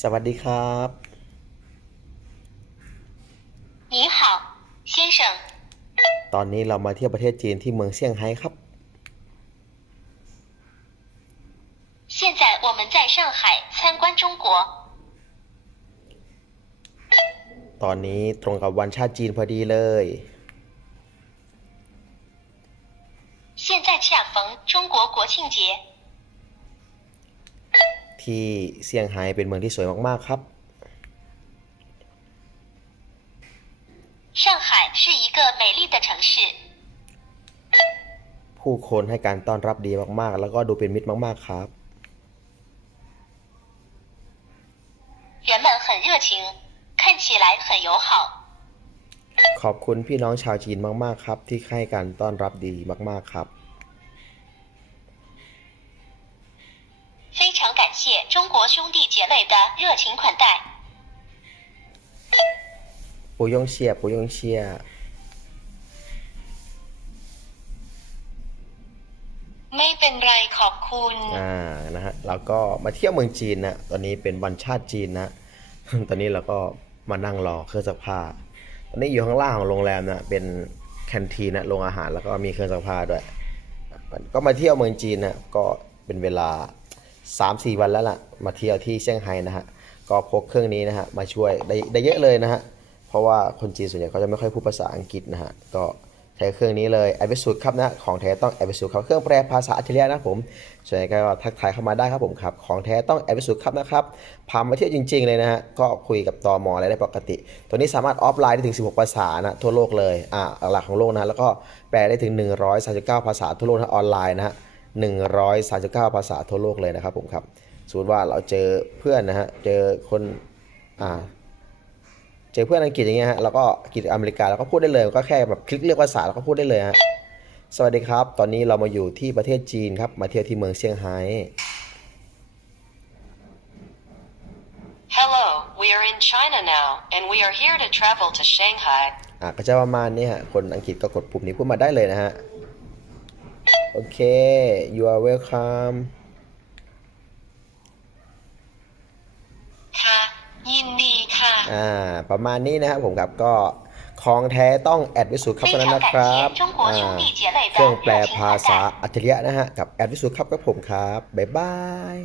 สวัสดีครับ 你好，先生。 ตอนนี้เรามาเที่ยวประเทศจีนที่เมืองเซี่ยงไฮ้ครับ 现在我们在上海参观中国。 ตอนนี้ตรงกับวันชาติจีนพอดีเลย 现在恰逢中国国庆节， ที่เซี่ยงไฮ้เป็นเมืองที่สวยมากๆครับ 上海是一个美丽的城市， ผู้คนให้การต้อนรับดีมากๆ แล้วก็ดูเป็นมิตรมากๆครับ 人们很热情，看起来很友好。 ขอบคุณพี่น้องชาวจีนมากๆครับ ที่ให้การต้อนรับดีมากๆครับ 中国兄弟姐妹的热情款待。 ปูยงเชียปูยงเชีย ไม่เป็นไรขอบคุณ อ่า นะฮะ เราก็มาเที่ยวเมืองจีนนะ ตอนนี้เป็นวันชาติจีนนะ ตอนนี้เราก็มานั่งรอเครื่องซักผ้า ตอนนี้อยู่ข้างล่างของโรงแรมนะเป็นแคนทีนนะโรงอาหารแล้วก็มีเครื่องซักผ้าด้วย ก็มาเที่ยวเมืองจีนนะ ก็เป็นเวลา 3-4วันแล้วล่ะ มาเที่ยวที่เซี่ยงไฮ้นะฮะ ก็พกเครื่องนี้นะฮะมาช่วยได้ได้เยอะเลยนะฮะ เพราะว่าคนจีนส่วนใหญ่เขาจะไม่ค่อยพูดภาษาอังกฤษนะฮะ ก็ใช้เครื่องนี้เลยไอปเวสูครับนะของแท้ต้องไอปเวสูครับเครื่องแปลภาษาอัจฉริยะนะผมส่วนใหญ่ก็ทักทายเข้ามาได้ครับผมครับของแท้ต้องไอปเวสูครับนะครับพามาเที่ยวจริง ๆ เลยนะฮะก็คุยกับตอมอะไรได้ปกติ ตัวนี้สามารถออฟไลน์ได้ถึง 16 ภาษานะทั่วโลกเลยอ่าหลักของโลกนะแล้วก็แปลได้ถึง 139 ภาษาทั่วโลกนะออนไลน์นะฮะ 139 ภาษาทั่วโลกเลยนะครับผมครับสมมติว่าเราเจอเพื่อนนะฮะ เจอคนอ่าเจอเพื่อนอังกฤษอย่างเงี้ยฮะ แล้วก็อังกฤษอเมริกาเราก็พูดได้เลย ก็แค่แบบคลิกเลือกภาษาแล้วก็พูดได้เลยฮะ สวัสดีครับ ตอนนี้เรามาอยู่ที่ประเทศจีนครับ มาเที่ยวที่เมืองเซี่ยงไฮ้ Hello, we are in China now, and we are here to travel to Shanghai. อะก็จะประมาณนี้ฮะ คนอังกฤษก็กดปุ่มนี้พูดมาได้เลยนะฮะ โอเค you are welcome ค่ะ ยินดีค่ะ อ่า ประมาณนี้นะครับผมกับก็ของแท้ต้องแอดวิสุทครับเนั้นนะครับอ่าเครื่องแปลภาษาอัจฉริยะนะฮะ กับแอดวิสุทครับกับผมครับ บ๊ายบาย